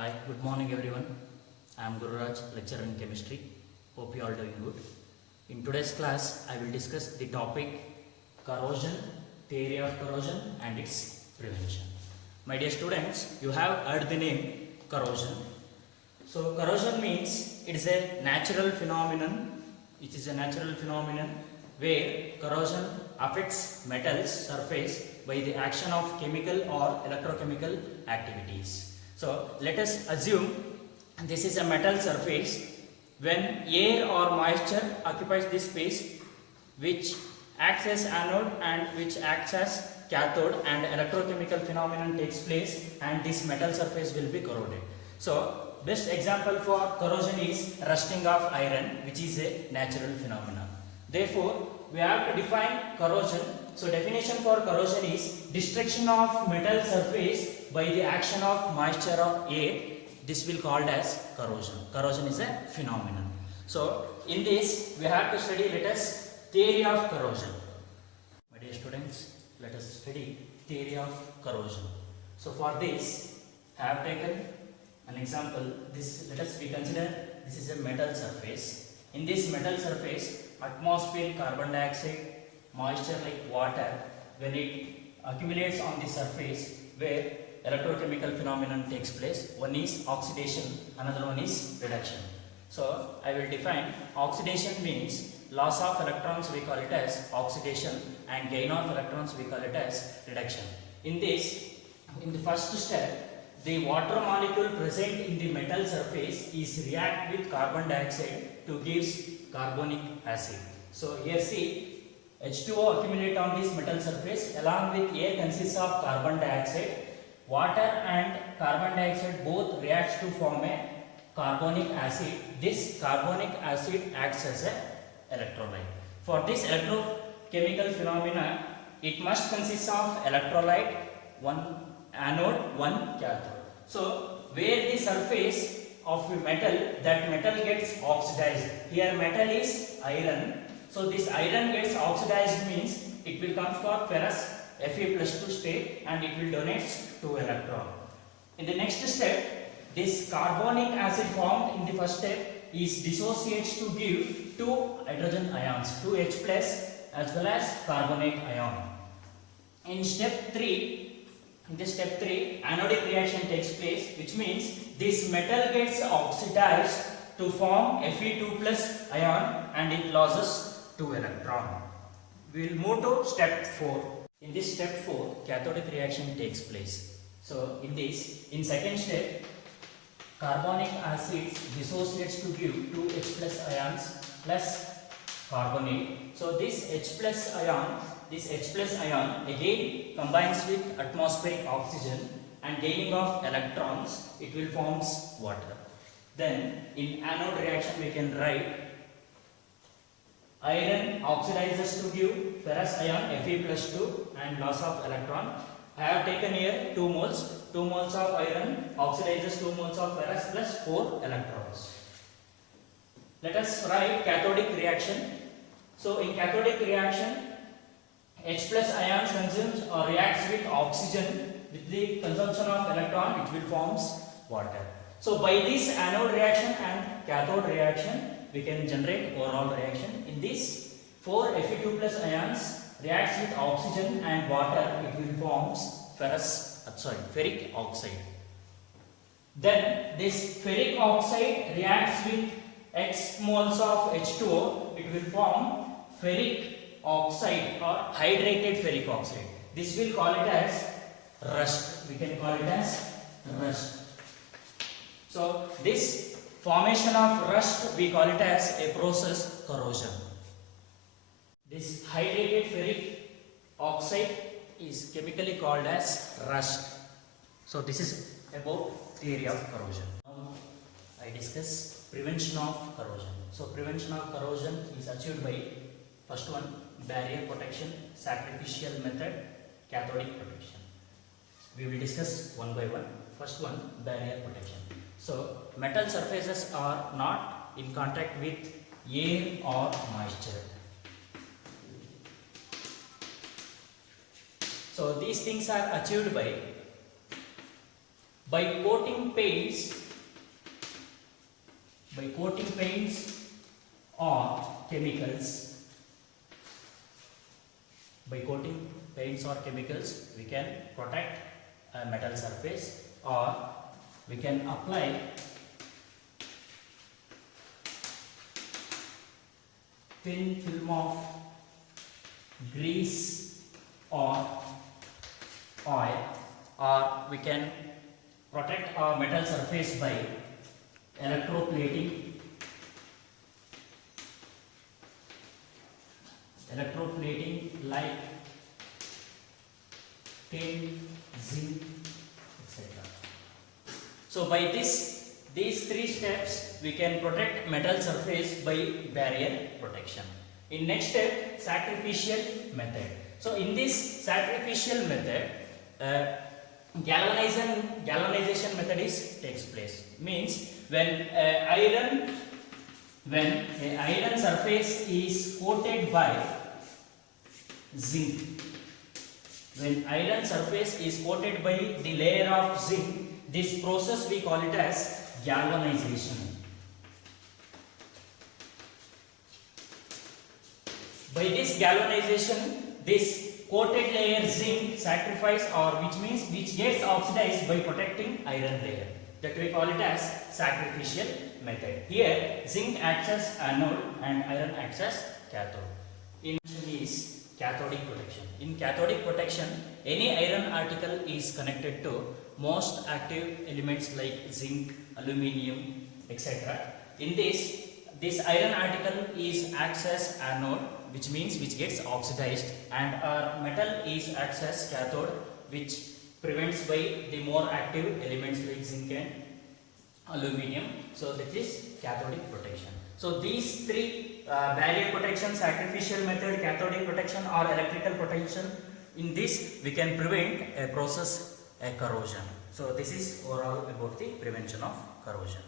Hi, good morning everyone. I am Gururaj, lecturer in chemistry. Hope you all doing good. In today's class, I will discuss the topic corrosion, theory of corrosion and its prevention. My dear students, you have heard the name corrosion. So corrosion means it is a natural phenomenon. It is a natural phenomenon where corrosion affects metal's surface by the action of chemical or electrochemical activities. So let us assume this is a metal surface. When air or moisture occupies this space, which acts as anode and which acts as cathode, and electrochemical phenomenon takes place and this metal surface will be corroded. So best example for corrosion is rusting of iron, which is a natural phenomenon. Therefore we have to define corrosion. So definition for corrosion is destruction of metal surface by the action of moisture or air. This will called as corrosion. Corrosion is a phenomenon. So in this we have to study, let us, theory of corrosion. My dear students, let us study theory of corrosion. So for this I have taken an example. We consider this is a metal surface. In this metal surface, atmosphere, carbon dioxide, moisture like water, when it accumulates on the surface where electrochemical phenomenon takes place, one is oxidation, another one is reduction. So I will define oxidation means loss of electrons, we call it as oxidation, and gain of electrons we call it as reduction. In this, in the first step, the water molecule present in the metal surface is react with carbon dioxide to give carbonic acid. So here see, H2O accumulate on this metal surface, along with air consists of carbon dioxide. Water and carbon dioxide both reacts to form a carbonic acid. This carbonic acid acts as an electrolyte. For this electrochemical phenomena, it must consist of electrolyte, one anode, one cathode. So where the surface of a metal, that metal gets oxidized. Here metal is iron. So this iron gets oxidized means it will come for ferrous Fe+2 state and it will donate 2 electron. In the next step, this carbonic acid formed in the first step is dissociates to give 2 hydrogen ions, 2H plus as well as carbonate ion. In step 3, anodic reaction takes place, which means this metal gets oxidized to form Fe2 plus ion and it loses 2 electron. We will move to step 4. In this step 4, cathodic reaction takes place. So in second step, carbonic acid dissociates to give 2 H plus ions plus carbonate. So this H plus ion again combines with atmospheric oxygen and gaining of electrons, it will forms water. Then in anode reaction we can write iron oxidizes to give ferrous ion Fe+2 and loss of electron. I have taken here 2 moles. 2 moles of iron oxidizes 2 moles of ferrous plus 4 electrons. Let us write cathodic reaction. So in cathodic reaction, H plus ions consumes or reacts with oxygen. With the consumption of electron, it will forms water. So by this anode reaction and cathode reaction, we can generate overall reaction. In this, 4 Fe2 plus ions reacts with oxygen and water, it will forms ferric oxide. Then this ferric oxide reacts with X moles of H2O, it will form ferric oxide or hydrated ferric oxide. This will call it as rust. We can call it as rust. So this formation of rust, we call it as a process corrosion. This hydrated ferric oxide is chemically called as rust. So this is about theory of corrosion. Now I discuss prevention of corrosion. So prevention of corrosion is achieved by first one, barrier protection, sacrificial method, Cathodic protection. We will discuss one by one. First one, barrier protection. So metal surfaces are not in contact with air or moisture. So these things are achieved by by coating paints or chemicals. By coating paints or chemicals, we can protect a metal surface, or we can apply thin film of grease or oil, or we can protect our metal surface by electroplating like tin, zinc, etc. So by these three steps we can protect metal surface by barrier protection. In next step, sacrificial method. So in this sacrificial method, galvanization method takes place. Means when an iron surface is coated by zinc, when iron surface is coated by the layer of zinc, this process we call it as galvanization. By this galvanization, this coated layer zinc sacrifice, or which gets oxidized by protecting iron layer. That we call it as sacrificial method. Here zinc acts as anode and iron acts as cathode. In is Cathodic protection. In cathodic protection, any iron article is connected to most active elements like zinc, aluminium, etc. In this iron article acts as anode, which gets oxidized, and our metal acts as cathode, which prevents by the more active elements like zinc and aluminium. So that is cathodic protection. So these three, barrier protection, sacrificial method, cathodic protection, or electrical protection, in this we can prevent a process, a corrosion. So this is overall about the prevention of corrosion.